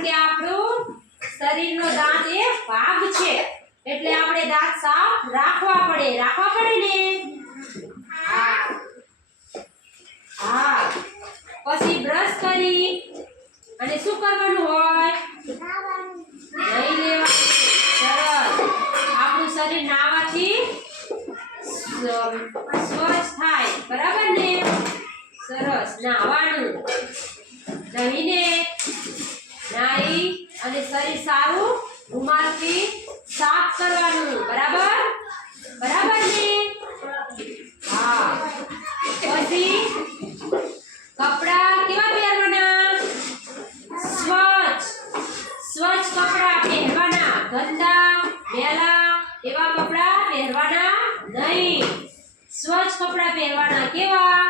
કારણ કે આપણું શરીરનો દાંત એ ભાગ છે એટલે આપણે દાંત સાફ રાખવા પડે ને હા હા પછી બ્રશ કરી અને શું કરવાનું હોય નહીં લેવાનું સરસ આપણું શરીર નાવાથી સ્વચ્છ થાય બરાબર ને સરસ નાવાનું નહીને નાઈ અને શરીર સારું રૂમાલથી સાફ કરવાનું બરાબર ને હા પછી કપડા કેવા પહેરવાના સ્વચ્છ કપડા પહેરવાના ગંદા મેલા એવા કપડા પહેરવાના નહીં સ્વચ્છ કપડા પહેરવાના કેવા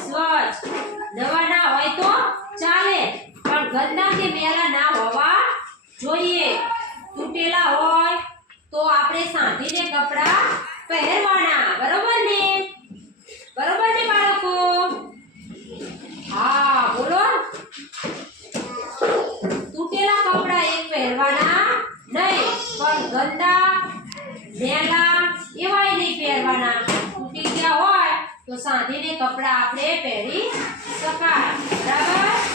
સ્વચ્છ નવા ના હોય તો ચાલે પણ ગંદા કે મેલા ના હોવા જોઈએ તૂટેલા હોય તો આપણે સાંધીને કપડા પહેરવાના બરોબર ને બાળકો હા બોલો તૂટેલા કપડા એક પહેરવાના નહીં પણ ગંદા મેલા એવાય નહીં પહેરવાના તૂટી ગયા હોય તો સાંધીને કપડા આપણે પહેરી શકાય બરાબર